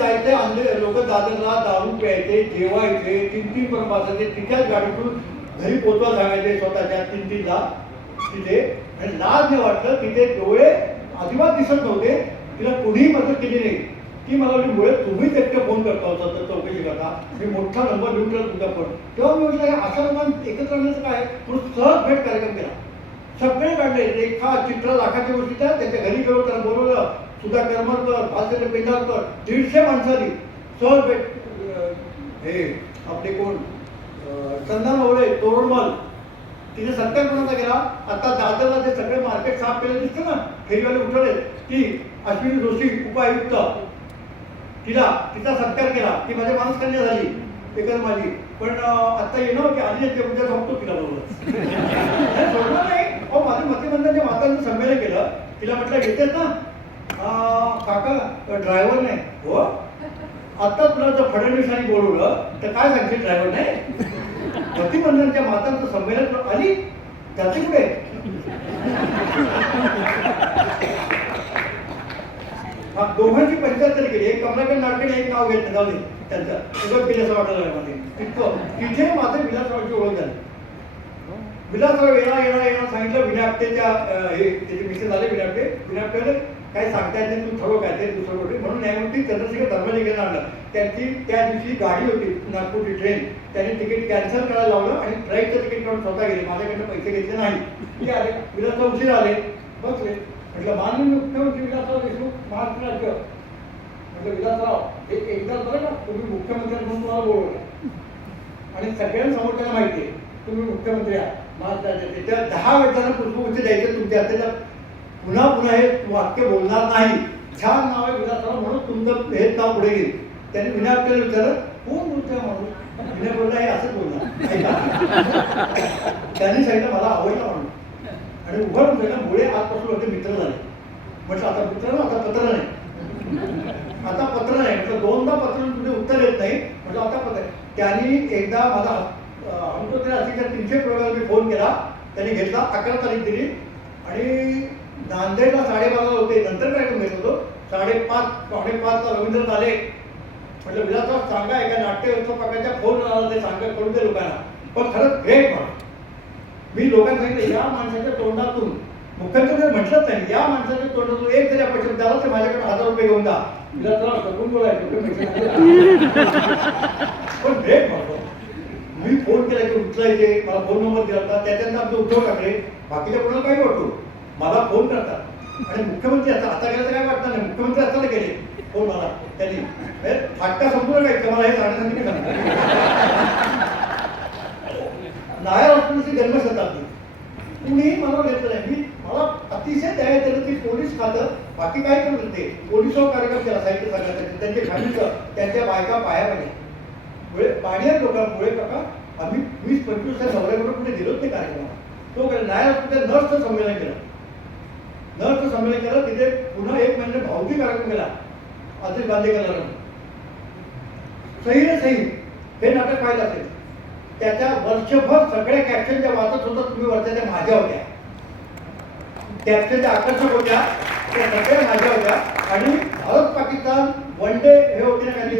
जायचे आमचे लोक दादरला दारू प्यायचे जेवायचे तीन तीन पण बसायचे तिच्याच गाडीतून घरी पोचवा सांगायचे स्वतःच्या तीन तीनला तिथे आणि लाज जे वाटलं तिथे डोळे अजिबात दिसत नव्हते. तिला कुणीही मदत केली नाही. ती मला म्हणली मुळे तुम्हीच एकटे फोन करता होता तर चौकशी करता. मी मोठा नंबर देऊन ठेवला तुमचा फोन. तेव्हा मी म्हटलं अशा लोकांना एकत्र आणण्याचं काय म्हणून सहज भेट कार्यक्रम केला. सगळे काढले रेखा चित्र लाखाच्या गोष्टी त्या त्याच्या घरी गेलो त्याला बोलवलं. सुधा करमरकर भालचंद्र पेंढारकर दीडशे माणसांनी सहज भेट हे आपले कोण? चंदन ओळे तोरणमल तिने सत्कार कोणाचा केला. आता दादरला जे सगळे मार्केट साफ केले दिसते ना फेरीवाले उठवले ती अश्विनी जोशी उपायुक्त तिला तिचा सत्कार केला. ती माझ्या माणूस कन्या झाली एकच माझी. पण आता येणं की आधी ते उद्या झोपतो तिला बरोबर. नाही, सोडणार नाही. अहो माझ्या मतिमंदांच्या मातांचं संमेलन केलं तिला म्हटलं येतेच ना? काका ड्रायव्हर नाही हो? आता तुला जर फडणवीसांनी बोलवलं तर काय सांगशील ड्रायव्हर नाही मतिमंदांच्या मातांचं संमेलन आली? त्याचे कुठे? दोघांची पंचायत केली. एक कमलाकर नाडकडे एक नाव घेत जाऊ दे त्यांचं. उगत केलं असं वाटलं मध्ये तितकं तिथे माझं विलासरावची ओळख झाली. विलासराव येणार येणार येणार. सांगितलं विनापटेच्या हे त्याचे मिसेस आले विनापटे विनापतेने काय सांगता येत नाही तू ठरव काय ते दुसरं गोष्टी. म्हणून न्यायमूर्ती चंद्रशेखर धर्मलिंगाने आणलं. त्यांची त्या दिवशी गाडी होती नागपूरची ट्रेन त्यांनी तिकीट कॅन्सल करायला लावलं आणि फ्लाईटचं तिकीट काढून स्वतः गेले. माझ्याकडनं पैसे घेतले नाही. ते आले. विलासराव उशीर आले. बसले. म्हटलं माननीय मुख्यमंत्री विलासराव देशमुख महाराष्ट्र राज्य. म्हटलं विलासराव हे एकदा बरं ना तुम्ही मुख्यमंत्री म्हणून तुम्हाला बोलवलं. आणि सगळ्यांसमोर त्यांना माहिती आहे तुम्ही मुख्यमंत्री आहात महाराष्ट्राचे त्या दहा वेळेला पुष्पगुच्छ द्यायचे तुमच्या हाताला पुन्हा पुन्हा हे वाक्य बोलणार नाही. छान नाव आहे विलासराव म्हणून तुमचं हे नाव पुढे येईल त्यांनी विनायकला विचारलं कोण बोलतोय म्हणून विनय बोलला हे असंच बोलणार. त्यांनी सांगितलं मला आवडला म्हणून आणि उघड राहून मुळे आजपासून होते मित्र झाले. म्हटलं आता मित्र ना आता पत्र नाही. आता पत्र नाही. म्हटलं दोनदा पत्र तुझे उत्तर येत नाही. म्हटलं आता पत्र त्यांनी एकदा माझा अंकोत्तर असिंगच्या तीनशे प्रकार मी फोन केला. त्यांनी घेतला अकरा तारीख दिली. आणि नांदेडला साडेबाराला होते. नंतर काय मिळत होतो? साडेपाच पावणेपाचला रवींद्र आले म्हटलं विलासराव सांगा एका नाट्यव्यवस्थापकाच्या फोन आला ते सांगा करून दे लोकांना. पण खरंच ग्रेट म्हणून मी लोकांना सांगितलं या माणसाच्या तोंडातून मुख्यमंत्री म्हटलंच नाही या माणसाच्या तोंडातून एक जरी अपशब्द त्याला ते माझ्याकडे हजार रुपये घेऊन जा. विलासराव बोलायचं पण ग्रेट म्हणतो मी फोन केला की उचलायचे मला फोन नंबर दिला होता त्याच्यानंतर आमचे उद्धव ठाकरे बाकीच्या कोणाला काही वाटतो मला फोन करतात. आणि मुख्यमंत्री आता आता गेलं तर काय वाटणार नाही मुख्यमंत्री असताना गेले. फोन मला. त्यांनी फाटका संपूर्ण काय मला हे सांगण्यासाठी मी नायर हॉस्पिटलची जन्मशताब्दी. कुणीही मला घेतलं नाही. मी मला अतिशय दया येते की पोलीस खातं. बाकी काय करत होते पोलिसो कार्यक्रम केला साहित्य संघाचा त्यांचे फॅमिलीचं त्यांच्या बायका पाया पडल्या मुळे पाण्यात लोकांमुळे काका आम्ही वीस पंचवीस त्या कुठे दिलो नाही कार्यक्रमाला तो गेला नायर हॉस्पिटल नर्सचं संमेलन केलं. नर्सचं संमेलन केलं तिथे पुन्हा एक म्हणजे महिने भावती कार्यक्रम केला. अतिश गांधीकरला सही रे सही. हे नाटक पाहिलं असेल. त्याच्या वर्षभर सगळ्या कॅप्शन ज्या वाचत होता तुम्ही वरच्या माझ्या होत्या. कॅप्शनच्या आकर्षक होत्या. त्या सगळ्या माझ्या होत्या. आणि भारत पाकिस्तान वन डे हे होते ना काही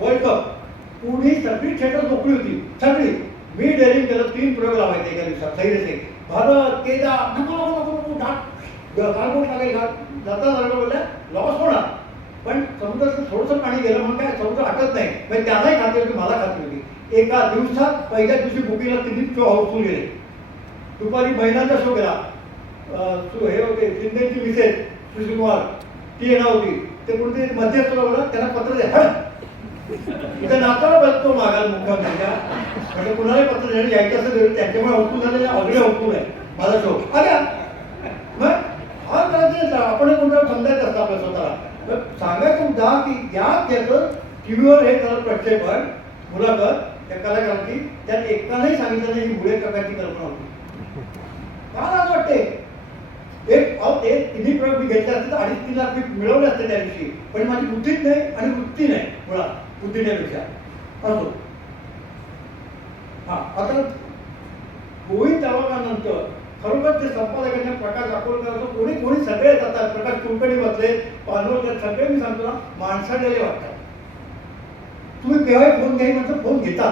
वर्ल्ड कप पुढी सगळी थिएटर मोकळी होती. सगळी. मी डेअरिंग केलं तीन प्रयोग लावायचे एका दिवसात. सही रे भरत केदार नको नको नको नको घाट गालबोट लागेल घाट जाता झालं बोलल्या लॉस होणार पण समुद्राचं थोडंसं पाणी गेलं म्हणून काय समुद्र आटत नाही. म्हणजे त्यालाही खात्री होती मला खात्री होती. एका दिवसात पहिल्या दिवशी बुकीला तिन्ही शो हाऊसफुल गेले. दुपारी महिलांचा शो गेला हे होते शिंदेची मिसेस सुशीलकुमार. ती येणार होती. ते कोणते मध्यस्थ बोला त्यांना पत्र द्या. हट नाताळ बसतो मागाल मुख्यमंत्र्यांच्या म्हणजे कुणालाही पत्र देणं घ्यायचं असं देऊ त्यांच्यामुळे हाऊसफुल झालेले ऑलरेडी हाऊसफुल आहे. माझा शोक. आल्या मग हा करायचं आपण कोणत्या समजायचं असतं आपल्या स्वतःला? सांगायचं मुद्दा की या त्याचं टी व्हीवर हे करत प्रक्षेपण मुलाखत त्या कलाकारांची त्यात एकालाही सांगितलं नाही ही मुळे प्रकारची कल्पना होती. काय लाज वाटते एक अहो ते तिन्ही प्रयोग मी घेतले असते तर अडीच तीन लाख मी मिळवले असते त्या दिवशी. पण माझी बुद्धीच नाही आणि वृत्ती नाही मुळात. बुद्धीनेपेक्षा असो. हा आता गोविंद तलावानंतर खरोखर ते संपादकांना प्रकाश अकोलकर कोणी कोणी सगळे जातात. प्रकाश कुलकर्णी बसले पानवलकर सगळे मी सांगतो ना माणसाडलेले वाटतात. तुम्ही केव्हाही फोन घ्याय म्हणजे फोन घेतात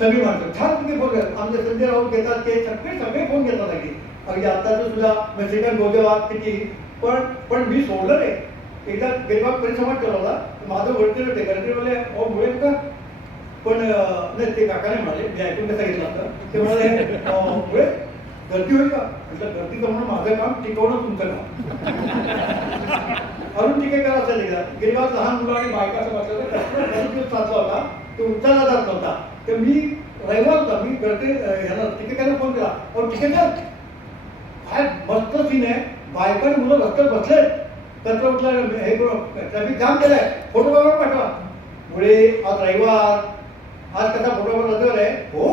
सगळी माणसं. छान तुम्ही फोन घेतात आमचे संजय राऊत घेतात ते सगळे सगळे फोन घेतात अगदी अगदी आत्ताचं सुद्धा मेक्सिकन गोदेवा किती. पण पण मी सोडलं नाही. एकदा गेलबाग परिसंवाद केला होता. माझं वडतील होते. गणपतीवाले अहो मुळे का पण नाही ते काकाने म्हणाले मी ऐकून कसं घेतलं होतं ते म्हणाले अं, गर्दी होईल का? म्हटलं गर्दी करणं माझं काम टिकवणं तुमचं काम. अरुण टिकेकर असेल एकदा. गिरगावात लहान मुलं आणि बायकाचं वाचलं होतं साचला होता तो उचलला जात नव्हता. तर मी रविवार होता. मी गडकरी ह्याला टिकेकरला फोन केला. अहो टिकेकर काय मस्त सीन आहे. बायका आणि मुलं रस्त्यात बसले कचरा उठला हे ट्रॅफिक जाम केलाय. फोटो काढून पाठवा. मुळे आज रविवार. आज कसा फोटोग्राफर रजवर आहे हो?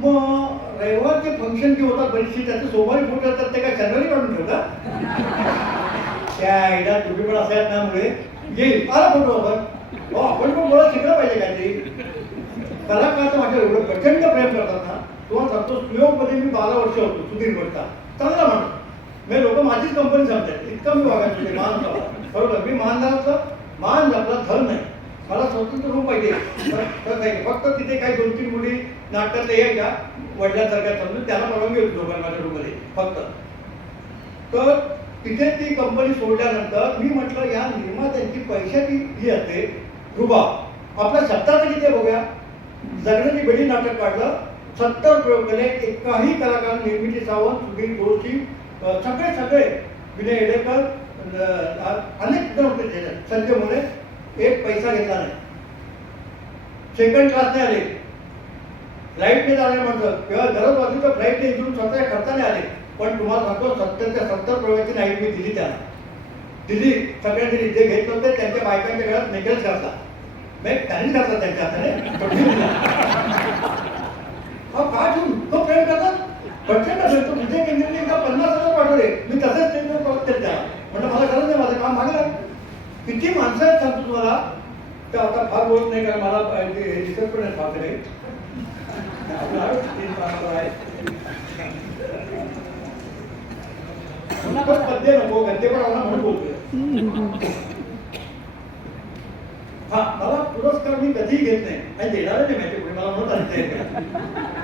मग रविवारचे फंक्शन जे होतात बरीचशी त्याचे सोमवारी फोटो येतात ते काय शनिवारी काढून ठेवता त्या आईला तुम्ही पण असायत त्यामुळे येईल आला फोटोग्राफर हो आपण पण मला शिकलं पाहिजे काहीतरी. कलाकार माझ्या एवढं प्रचंड प्रेम करतात ना. तुम्हाला सांगतो सुयोगमध्ये मी बारा वर्ष होतो सुधीर भटचा चांगला म्हणतो मी लोक माझीच कंपनी सांगतात इतकं मी वागायचं महान मान बरोबर मी मान झाला मान जपला थर नाही मला स्वतंत्र रूम पाहिजे. तर- नाही फक्त तिथे काही दोन तीन मुली नाटकातले यायच्या वडिलांसारख्या समजून त्याला परवानगी होती दोघांना माझ्या रूममध्ये. फक्त. तर तिथे ती कंपनी सोडल्यानंतर मी म्हटलं या निर्मात्यांची पैशाची ही असते. रुबा आपल्या शब्दाचं किती बघूया? जगण्याची बेडी नाटक काढलं. सत्तर प्रयोग केले एकाही कलाकार निर्मिती सावंत सुधीर जोशी सगळे सगळे विनय येडेकर अनेक जण होते त्याच्यात. संजय मोरे एक पैसा घेतला नाही. सेकंड क्लासने आले. फ्लाईटने जाणे म्हटलं किंवा गरज वाटली तर फ्लाईटने इथून स्वतः खर्चाने आले. पण तुम्हाला सांगतो सत्तरच्या सत्तर प्रवेशची नाईट मी दिली त्याला. दिली सगळ्या दिली. जे घेत होते त्यांच्या बायकांच्या घरात नेकलेस घातला. नाही त्यांनी घातला त्यांच्या हाताने. अहो, काय तू तो प्रेम करतात प्रचंड असेल तू विजय केंद्रीने एकदा पन्नास हजार पाठवले. मी तसेच त्यांना परत त्याला म्हणलं मला गरज नाही माझं काम मागलं किती माणसं आहेत सांगतो तुम्हाला? तर आता फार बोलत नाही कारण मला हे पण नाही फार काही. आहे, तीन पद्य नको गद्य पण आम्हाला म्हणून बोलतोय. हा मला पुरस्कार मी कधीही घेत नाही. आणि देणार नाही माहिती पुढे मला म्हणत आणते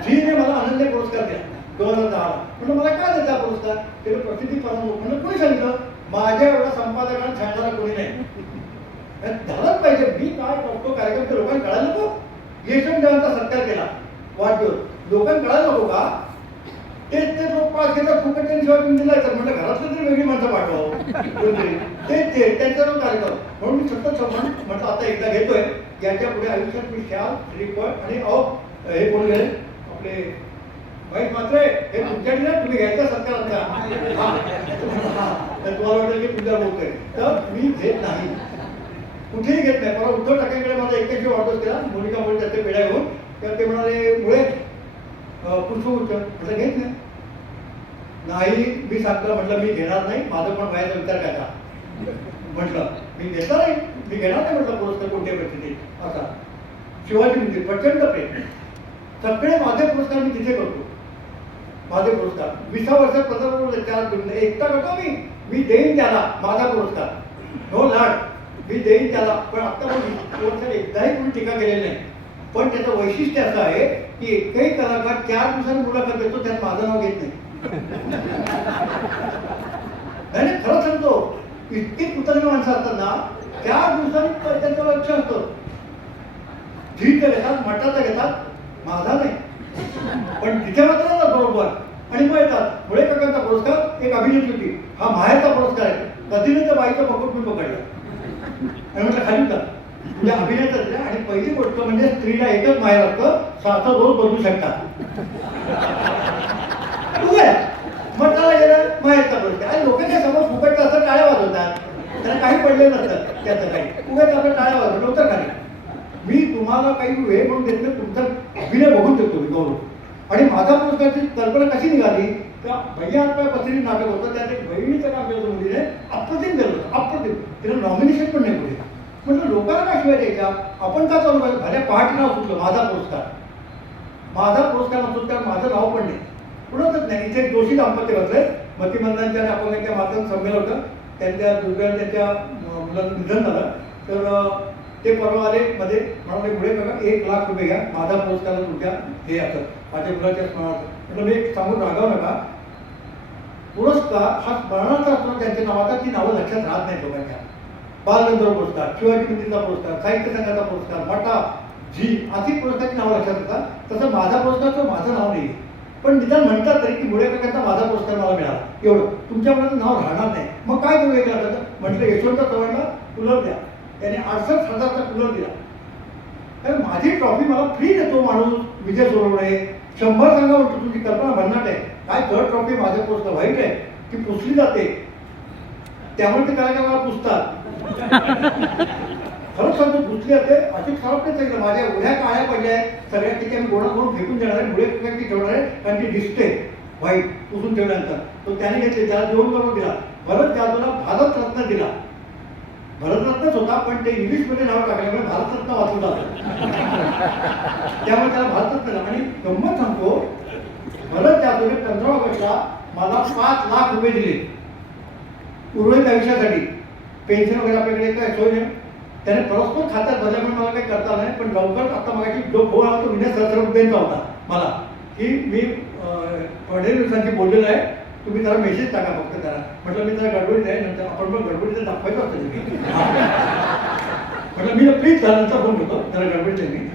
जीने मला आनंद पुरस्कार द्या दोन हजार दहा म्हणून मला काय देता पुरस्कार? ते प्रसिद्धी परम म्हणून कोणी सांगितलं? माझ्या एवढा संपादकांना सांगणारा कोणी नाही. झालंच पाहिजे. मी काय करतो कार्यक्रम ते लोकांना कळायला नको. यशवंत देवांचा सत्कार केला. वाढदिवस. लोकांना कळायला नको का? ते ते लोक पास घेतात फुकट त्यांनी शिवाय दिला दिलाय. तर म्हटलं घरातलं तरी वेगळी माणसं पाठवा म्हणजे तेच ते त्यांचा जो कार्यक्रम. म्हणून मी सतत संबंध म्हटलं आता एकदा घेतोय. याच्यापुढे आयुष्यात मी शाल श्रीफळ आणि अ हे कोण आपले वाईट मात्र हे तुमच्याकडे ना तुम्ही घ्यायचा सत्कार आमचा हा. तर तुम्हाला वाटेल की तुझ्या बोलतोय. तर मी घेत नाही. कुठेही घेत नाही. परवा उद्धव ठाकरेंकडे माझा एकट्याशी वाढदिवस केला मोनिका मुळे त्याचे पेढ्या घेऊन तर ते म्हणाले मुळे पुष्पगुच्छ म्हटलं घेत नाही. नाही मी सांगतो. म्हटलं मी घेणार नाही. माझं पण बाहेरचा विचार करायचा. म्हटलं मी देणार नाही मी घेणार नाही. म्हटलं पुरस्कार कोणत्या परिस्थितीत असा. शिवाजी मंदिर प्रचंड प्रेम. सगळे माझे पुरस्कार मी तिथे करतो. माझे पुरस्कार. विसा वर्षात पंधरा त्याला एकटा करतो मी मी देईन त्याला माझा पुरस्कार. हो लाड. मी देईन त्याला. पण आता वर्षात एकदाही कोणी टीका केलेली नाही. पण त्याचं वैशिष्ट्य असं आहे की एकही कलाकार चार दिवसांनी मुलाखत देतो त्यात माझं नाव घेत नाही. नाही खरं सांगतो. इतकी कुतर्मी माणसं असतात ना चार दिवसांनी त्यांचं लक्ष असतं. ठीक घेतात मठाचं घेतात माझा नाही. पण तिथे मात्र बरोबर. आणि मग येतात. पुढे काकांचा पुरस्कार एक अभिनेत्री होती. हा बाहेरचा पुरस्कार आहे. कधीने त्या बाईचा पकड मी पकडला. आणि म्हटलं खाली का तुझ्या अभिनेता आणि पहिली गोष्ट म्हणजे स्त्रीला एकच माहेर असतं सासर रोज बदलू शकतात. उभे त्याला गेलं माहेरचा पुरस्कार. आणि लोकांच्या समोर फुकटचं असं टाळ्या वाजवतात. त्यांना काही पडलेलं नसतं त्याचं काही. उगाच आपलं टाळ्या वाजवलं. नव्हतं खाली. मी तुम्हाला काही वेळ म्हणून देत नाही. अभिनय बघून देतो मी गौरव आणि माझा पुरस्कारची कल्पना कशी निघाली? का भैया आपल्या पत्नी नाटक होतं त्यात एक बहिणीचं काम केलं मुलीने अप्रतिम केलं होतं अप्रतिम. तिला नॉमिनेशन पण नाही पुढे म्हटलं लोकांना काय शिवाय द्यायच्या आपण का चालू पाहिजे भल्या पहाटे नाव सुटलं माझा पुरस्कार. माझा पुरस्कार नसतो त्यात माझं नाव पण नाही. कुणाचंच नाही इथे दोषी दाम्पत्य बसले मतिमंदांच्या आणि अपंगांच्या माध्यम संमेलन होतं. त्यांच्या दुर्दैवाने त्यांच्या मुलाचं निधन झालं. तर ते परवा आले मध्ये म्हणाले पुढे बघा एक लाख रुपये घ्या. माझा पोस्टाला तुमच्या हे असं माझ्या मुलाच्या स्मरणार्थ. म्हटलं मी सांगून रागाव नका. पुरस्कार हा स्मरणार्थ असतो त्यांच्या नावाचा ती नावं लक्षात राहत नाही लोकांच्या. बालगंधर्व पुरस्कार शिवाजी मंदिरचा पुरस्कार साहित्य संघाचा पुरस्कार मटा झी अशी पुरस्काराची नावं लक्षात येतात. तसं माझा पुरस्कार तो माझं नाव नाही. पण निदान म्हणतात तरी की मुळे काकांचा माझा पुरस्कार मला मिळाला. एवढं. तुमच्यापर्यंत नाव राहणार नाही. मग काय करू एक म्हटलं यशवंत चव्हाणला तुला द्या. त्याने अडसष्ट हजारचा कूलर दिला. कारण माझी ट्रॉफी मला फ्री देतो माणूस विजय सोडवणे शंभर सांगा म्हणतो तुमची कल्पना भन्नाट आहे. काय थर्ड ट्रॉफी माझं पुस्तक वाईट आहे? ती पुसली जाते. त्यामुळे ते काय मला पुसतात. खरंच सांगतो पुसली जाते. अशी खराब नाही सांगितलं माझ्या एवढ्या काळ्या पडल्या आहेत. सगळ्या ठिकाणी गोळा करून फेकून देणार आहे. मुळे ठेवणार आहे. कारण ती दिसते व्हाईट पुसून ठेवल्यानंतर. तो त्याने घेतले त्याला जेवण करून दिला. भरत जाधवला भारतरत्न दिला. भरतरत्नच होता पण ते इंग्लिशमध्ये नाव टाकल्यामुळे भारतरत्न वाचून त्यामुळे त्याला भारतरत्न आणि गंमत सांगतो भरत जाधवने पंधरा ऑगस्टला मला पाच लाख रुपये दिले. उर्वरित आयुष्यासाठी. पेन्शन वगैरे आपल्याकडे काय सोय नाही त्याने परस्पर खात्यात भरल्यामुळे मला काही करता नाही पण लवकर आता मगाची जो फोन आला तो विनय सहस्र रुपयांचा होता मला. की मी अं, दिवसांची बोललेलो आहे. तुम्ही जरा मेसेज टाका फक्त त्याला. म्हटलं मी जरा गडबडीत आहे नंतर आपण पण गडबडीचं दाखवायचं असतं तुम्ही. म्हटलं मी प्लीज नंतर फोन करतो जरा गडबडीत आहे मी.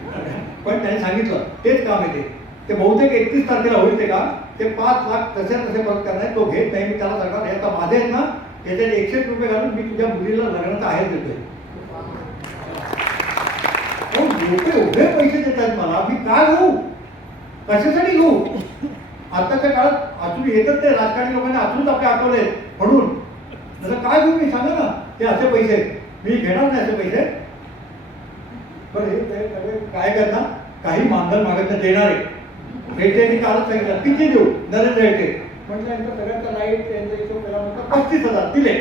पण त्याने सांगितलं तेच काम आहे ते. बहुतेक एकतीस तारखेला होईल ते काम. ते पाच लाख तसे तसे परत करणार तो घेत नाही मी त्याला सांगणार याचा आता माझे आहेत ना याच्यात एकशे रुपये घालून मी तुझ्या मुलीला लग्नाचा आहेर देतोय. लोक एवढे पैसे देतात मला. मी काय घेऊ? कशासाठी घेऊ? आताच्या काळात अजून येतच ते राजकारणी लोकांनी अजूनच आपले आठवले म्हणून जसं काय घेऊ मी? सांगा ना. ते असे पैसे मी घेणार नाही असे पैसे. पण हे ते काय करणार? काही मानधन मागत देणार आहे. रेटेने कालच सांगितलं. किती देऊ? नरेंद्र रेटे म्हटलं यांचा सगळ्यांचा लाइट यांचा हिशोब केला म्हटलं पस्तीस हजार. दिले.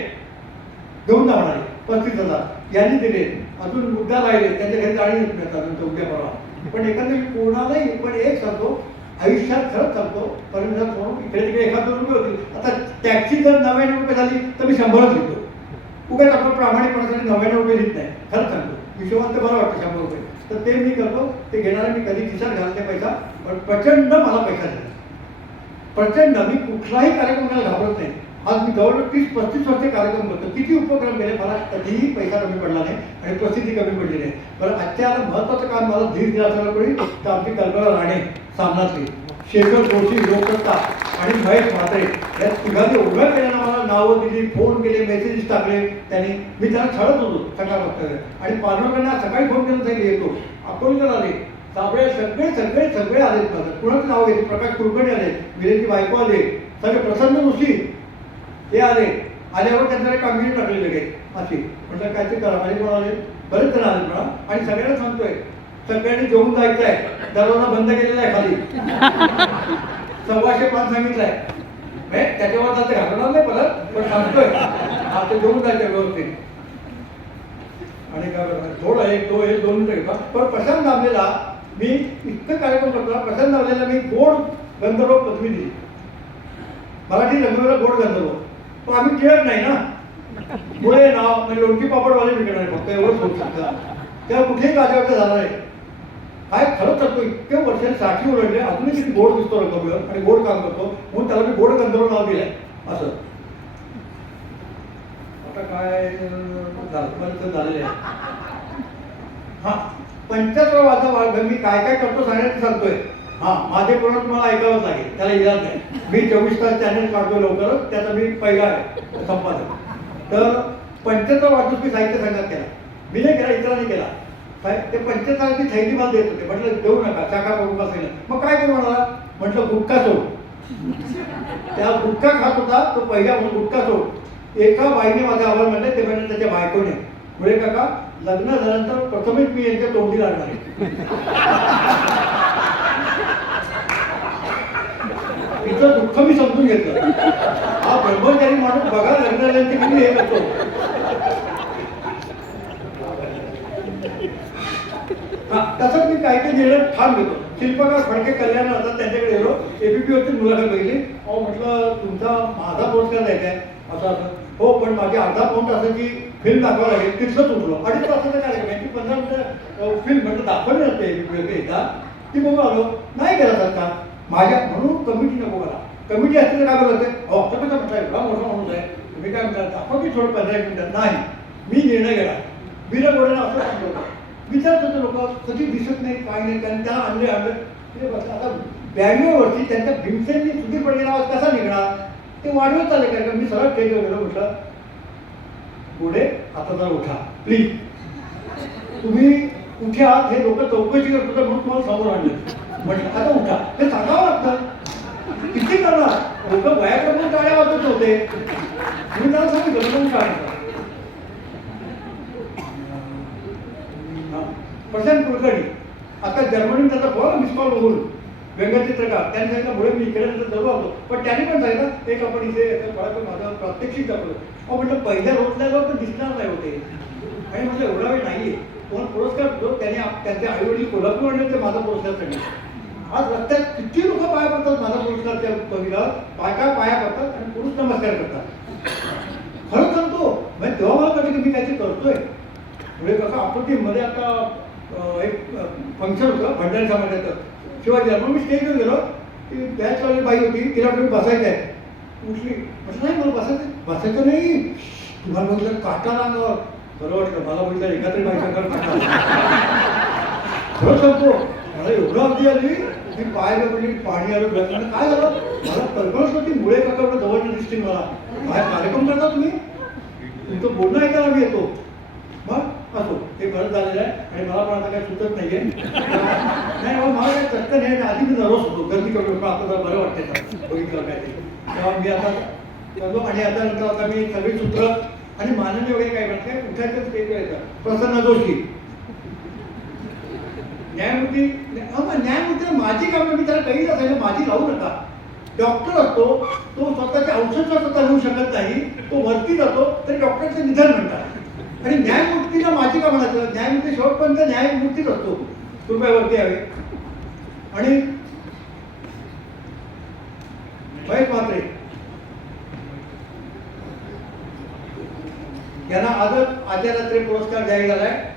देऊन जा म्हणाले. पस्तीस हजार. यांनी दिले. अजून मुद्दा राहिले. त्यांच्या घरी गाडी येत अजून उद्या परवा. पण एखाद्या कोणालाही पण एक सांगतो आयुष्यात खरंच सांगतो परमेश्वर म्हणून इकडे तिकडे एखाद दोन रुपये होतील आता टॅक्सी जर नव्याण्णव रुपये झाली तर मी शंभरच घेतो. उगाच आपण प्रामाणिकपणासाठी नव्याण्णव रुपये देत नाही. खरंच सांगतो. हिशोबात तर बरं वाटतं शंभर रुपये. तर ते मी करतो ते घेणारा मी कधी खिशात घालते पैसा पण प्रचंड मला पैसा देतात प्रचंड. मी कुठलाही कार्यक्रम करायला घाबरत नाही. आज मी जवळजवळ तीस पस्तीस वर्ष कार्यक्रम करतो. किती उपक्रम केले मला कधीही पैसा कमी पडला नाही आणि प्रसिद्धी कमी पडली नाही. पण आजच्या महत्वाचं काम मला धीर दिला असणार कोणी तर आमची कल्पना राणे. सामनातले. शेखर जोशी लोकसत्ता आणि महेश म्हात्रे या तिघांनी उभ्या केल्यानं मला नावं दिली फोन केले मेसेजेस टाकले. त्यांनी मी त्यांना छळत होतो सकाळ वाजता आणि पालकांना सकाळी फोन केला तरी येतो. अकोलकर आले साबळे सगळे सगळे सगळे आलेत माझं कुणाचं नाव घेतलं प्रकाश कुलकर्णी आले विरेची बायको आले सगळे प्रसन्न ऋषी ते आले. आल्यावर त्यांच्याकडे कामगिरी टाकली लगेच. अशी. म्हटलं काय ते करा आणि कोण आले? बरेच जण आले म्हणा. आणि सगळ्यांना सांगतोय. सगळ्यांनी जेवून जायचं आहे दरवाजा बंद केलेला आहे खाली. सव्वाशे पान सांगितलंय. त्याच्यावर जाते घालणार नाही परत पण सांगतोय आता जेवून जायचं व्यवस्थित. आणि काय करणार? थोडं एक दो एक दोन मिनिटं पण प्रशांत दामलेला मी इतकं कार्यक्रम करतो प्रशांत दामलेला मी गोड गंधर्व पदवी दिली मराठी रंगवेला गोड गंधर्व. पण आम्ही टिळक नाही ना. मुळे नाव म्हणजे पापड पापडवाले विकणार आहे फक्त एवढंच होऊ शकतं तेव्हा कुठेही गाजावरचं झालं नाही. काय खरंच करतो इतके वर्षांनी साठी ओरडले अजूनही किती गोड दिसतो रंगभूमीवर आणि गोड काम करतो. म्हणून त्याला मी गोड गंधर्व नाव दिलंय. असं. आता काय झालं. झालेलं आहे. हा. पंच्याहत्तर वाजता वाढ मी काय काय करतो सांगण्याचं सांगतोय. हा. माझे पूर्ण तुम्हाला ऐकावंच लागेल. त्याला इलाज नाही. मी चोवीस तास चॅनल काढतो लवकरच त्याचा मी पहिला आहे. संपादक. तर पंच्याहत्तर वाढदिवस मी साहित्य संघात केला. मी नाही केला इतरांनी केला. साहेब ते पंच्याहत्तराची थैली मला देत होते म्हटलं देऊ नका चाका करून बसायला मग काय करू म्हणाला? म्हटलं गुटखा सोड. त्या गुटखा खात होता तो पहिला म्हणून गुटखा सोड. एका बाईने माझे आभार म्हणले ते म्हणजे त्याच्या बायकोने. पुढे काका लग्न झाल्यानंतर प्रथमच मी यांच्या तोंडी लागणार आहे. तिचं दुःख मी समजून घेतलं. हा ब्रह्मचारी माणूस बघा लग्न झाल्यानंतर किती हे करतो. हां तसंच मी काही काही निर्णय ठाम घेतो. शिल्पकार फडके कल्याण आता त्यांच्याकडे गेलो. एबीपी वरती मुलाखत बघितली. अहो म्हटलं तुमचा माझा पुरस्कार द्यायचा आहे असं असं. हो पण माझी अर्धा पाऊन तासाची फिल्म दाखवावी लागेल तिथलंच उठलो. अडीच तासाचा कार्यक्रम आहे ती पंधरा मिनिटं फिल्म म्हटलं दाखवली नसते एबीपी एकदा ती बघू आलो. नाही केला सरकार माझ्या म्हणून कमिटी नको मला कमिटी असते तर काय बोलत अहो असं कसं म्हटलं? एवढा मोठा माणूस आहे. तुम्ही काय म्हणता दाखवा की थोडं पंधरा एक मिनिटात नाही. मी निर्णय घेणार. बिना गोड्याला असं सांगतो. विचारत होते लोक कधी दिसत नाही काय नाही कारण त्या आणले आणले ते बस आता ब्याण्णववरती त्यांच्या भीमसेननी सुधीर पडलेला आवाज कसा निघणार ते वाढवत आले कारण मी सरळ केलं गेलो म्हटलं पुढे आता जर उठा प्लीज तुम्ही उठ्या हे लोक चौकशी करत होते म्हणून तुम्हाला समोर आणले. म्हटलं आता उठा. हे सांगावं लागतं. किती करणार? लोक वयाकडून टाळ्या वाजत होते. मी त्याला सांगितलं म्हणून काय प्रशांत कुलकर्णी. आता जर्मनीत त्याचा बघा मिस कॉल बघून व्यंगचित्रकार. त्यांनी सांगितलं मुळे मी इकडे नंतर जरूर आलो पण त्याने पण सांगितलं एक आपण इथे याचं माझं प्रात्यक्षिक दाखवलं. अहो म्हटलं पहिल्या रोजल्यावर पण दिसणार नाही होते. आणि म्हटलं एवढा वेळ नाहीये. कोण पुरस्कार देतो त्याने त्यांचे आई वडील कोल्हापूर आणले ते माझा पुरस्कार आज रस्त्यात किती लोक पाया पडतात माझा पुरस्कार त्या बघितलं बायका पाया पडतात? आणि पुरुष नमस्कार करतात. खरं सांगतो म्हणजे तेव्हा मला कधी की मी काहीतरी करतोय. पुढे कसं आपत्तीमध्ये आता एक फंक्शन होतं भंडारी समाजाचं. शिवाजी मग मी स्टेजवर गेलो. ती वेळेला बाई होती तिला तुम्ही बसायचं आहे उठली. म्हटलं नाही मला बसायचं बसायचं नाही. तुम्हाला म्हटलं काटा अंगावर बरं वाटलं मला म्हटलं एका तरी बाईच्या काटा. खरं सांगतो मला एवढं अगदी आली ती पाहायला म्हणजे पाणी आलं घातलं काय झालं? मला कल्पनाच नव्हती मुळे काका जवळची दिसते मला. काय कार्यक्रम करता तुम्ही? तुमचं बोलणं ऐकायला मी येतो. मग असो हे बरं झालेलं आहे आणि मला पण आता काही सुचत नाहीये. नाही बाबा, मला काही चटकन आहे आधी मी नर्वस होतो गर्दी करू पण आता जरा बरं वाटते बघितलं काय ते. तेव्हा मी आता करतो आणि आता नंतर आता मी सगळी सूत्र आणि माननीय वगैरे काय म्हणते उठायचं स्टेज येतं. प्रसन्न जोशी. न्यायमूर्ती न्यायमूर्ती माझी कामं मी त्याला काही असायला माझी लावू नका. डॉक्टर असतो तो स्वतःच्या औषध स्वतः घेऊ शकत नाही तो वरती जातो तर डॉक्टरचं निधन म्हणतात. आणि न्यायमूर्तीला माझी का म्हणायचं? न्यायमूर्ती शेवटपर्यंत न्यायमूर्तीच असतो. कृपयावरती यावे. आणि महेश म्हात्रे. यांना आज आचार्यात्रे पुरस्कार जाहीर झालाय.